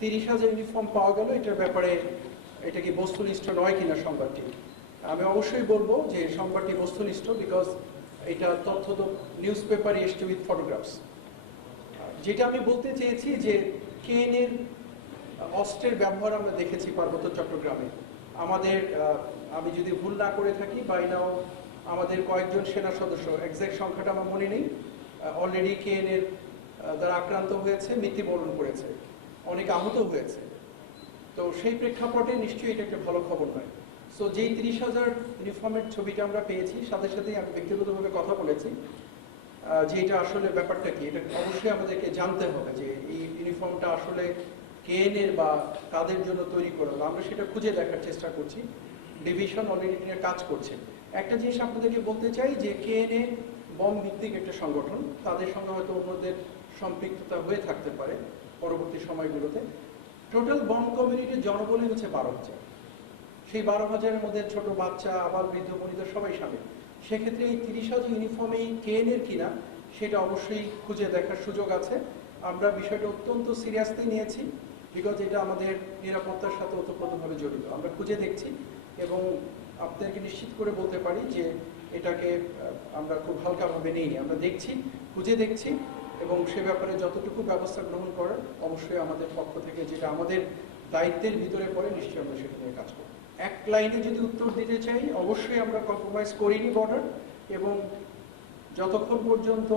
30,000 uniform পাওয়া গেল, এটার ব্যাপারে এটা কি বস্তুনিষ্ঠ নয় কিনা সংবাদটি? আমি অবশ্যই বলবো যে সংবাদটি বস্তুনিষ্ঠ, বিকজ এটা তথ্য তো নিউজ পেপারে এসছে উইথ ফটোগ্রাফস। যেটা আমি বলতে চেয়েছি যে কেএনএর অস্ত্রের ব্যবহার আমরা দেখেছি পার্বত্য চট্টগ্রামে। আমাদের আমি যদি ভুল না করে থাকি, বাই নাও আমাদের কয়েকজন সেনা সদস্য, এক্সাক্ট সংখ্যাটা আমার মনে নেই, অলরেডি কেএনএর দ্বারা আক্রান্ত হয়েছে, মৃত্যুবরণ করেছে, অনেক আহত হয়েছে। তো সেই প্রেক্ষাপটে নিশ্চয়ই এটা একটা ভালো খবর নয়। সো যেই 30,000 ইউনিফর্মের ছবিটা আমরা পেয়েছি, সাথে সাথেই আমি ব্যক্তিগতভাবে কথা বলেছি যে এটা আসলে ব্যাপারটা কি, এটা অবশ্যই আমাদেরকে জানতে হবে যে এই ইউনিফর্মটা আসলে কেএনএর বা কাদের জন্য তৈরি করা হলো। আমরা সেটা খুঁজে দেখার চেষ্টা করছি। ডিভিশন অলরেডি নিয়ে কাজ করছে। একটা জিনিস আপনাদেরকে বলতে চাই যে কেএনএ বম ভিত্তিক একটা সংগঠন, তাদের সঙ্গে হয়তো অন্যদের সম্পৃক্ততা হয়ে থাকতে পারে পরবর্তী সময়গুলোতে। টোটাল বম কমিউনিটির জনবলই হচ্ছে 12,000। সেই 12,000-এর মধ্যে ছোট বাচ্চা, আবাল, বৃদ্ধ, বনিতা সবাই সামিল। সেক্ষেত্রে এই 30,000 ইউনিফর্মেই কেএনএর কিনা সেটা অবশ্যই খুঁজে দেখার সুযোগ আছে। আমরা বিষয়টা অত্যন্ত সিরিয়াসলি নিয়েছি, বিকজ এটা আমাদের নিরাপত্তার সাথে ওতপ্রোতভাবে জড়িত। আমরা খুঁজে দেখছি এবং আপনাদেরকে নিশ্চিত করে বলতে পারি যে এটাকে আমরা খুব হালকাভাবে নিইনি। আমরা দেখছি, খুঁজে দেখছি এবং সে ব্যাপারে যতটুকু ব্যবস্থা গ্রহণ করার অবশ্যই আমাদের পক্ষ থেকে, যেটা আমাদের দায়িত্বের ভিতরে পড়ে, নিশ্চয়ই আমরা সেটা নিয়ে কাজ করব। এক লাইনে যদি উত্তর দিতে চাই, অবশ্যই আমরা কম্প্রোমাইজ করিনি বর্ডার, এবং যতক্ষণ পর্যন্ত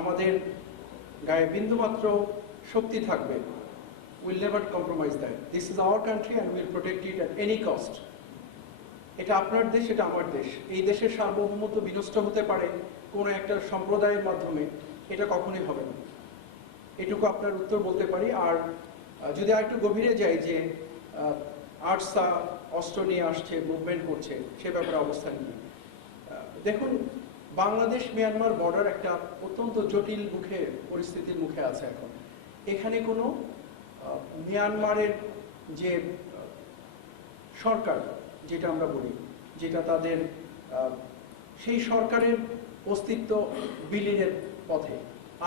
আমাদের গায়ে বিন্দুমাত্র শক্তি থাকবে, will never compromise that. This is our country and will protect it at any cost. এটা আপনার দেশ, এটা আমার দেশ। এই দেশের সার্বভৌমত্ব বিনষ্ট হতে পারে কোনো একটা সম্প্রদায়ের মাধ্যমে, এটা কখনোই হবে না। এটুকু আপনার উত্তর বলতে পারি। আর যদি আরেকটু গভীরে যাই যে আরসা অস্ত্র নিয়ে আসছে, মুভমেন্ট করছে, সে ব্যাপারে অবস্থান নিয়ে দেখুন, বাংলাদেশ মিয়ানমার বর্ডার একটা অত্যন্ত জটিল পরিস্থিতির মুখে আছে এখন। এখানে কোনো মিয়ানমারের যে সরকার, যেটা আমরা বলি, যেটা তাদের সেই সরকারের অস্তিত্ব বিলীনের পথে।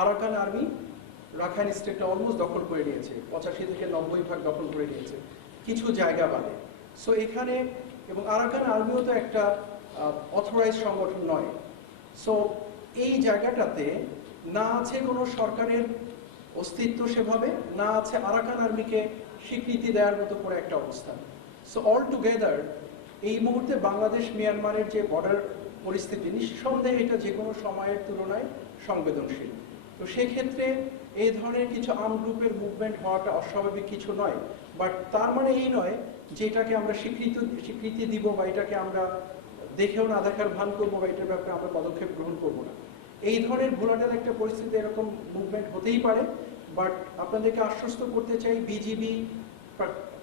আরাকান আর্মি রাখাইন স্টেটটা অলমোস্ট দখল করে নিয়েছে, 85 থেকে 90% দখল করে নিয়েছে, কিছু জায়গা বাদে। সো এখানে, এবং আরাকান আর্মিও তো একটা অথরাইজ সংগঠন নয়। সো এই জায়গাটাতে না আছে কোনো সরকারের অস্তিত্ব সেভাবে, না আছে আরাকান আর্মিকে স্বীকৃতি দেওয়ার মতো করে একটা অবস্থান। সো অল টুগেদার এই মুহূর্তে বাংলাদেশ মিয়ানমারের যে বর্ডার পরিস্থিতি, নিঃসন্দেহে এটা যে কোনো সময়ের তুলনায় সংবেদনশীল। তো সেক্ষেত্রে এই ধরনের কিছু আর্ম গ্রুপের মুভমেন্ট হওয়াটা অস্বাভাবিক কিছু নয়। বাট তার মানে এই নয় যে এটাকে আমরা স্বীকৃতি দিব বা এটাকে আমরা দেখেও না দেখার ভান করবো বা এটার ব্যাপারে আমরা পদক্ষেপ গ্রহণ করবো না। এই ধরনের ভোলাটাল একটা পরিস্থিতি, এরকম মুভমেন্ট হতেই পারে। বাট আপনাদেরকে আশ্বস্ত করতে চাই, বিজিবি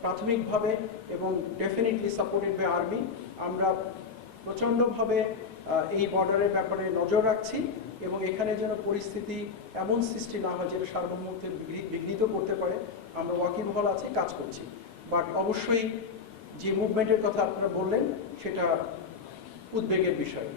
প্রাথমিকভাবে এবং ডেফিনেটলি সাপোর্টেড বাই আর্মি, আমরা প্রচণ্ডভাবে এই বর্ডারের ব্যাপারে নজর রাখছি এবং এখানে যেন পরিস্থিতি এমন সৃষ্টি না হয় যেটা সার্বভৌমত্বের বিঘ্নিত করতে পারে। আমরা ওয়াকিবহাল আছি, কাজ করছি। বাট অবশ্যই যে মুভমেন্টের কথা আপনারা বললেন, সেটা উদ্বেগের বিষয়।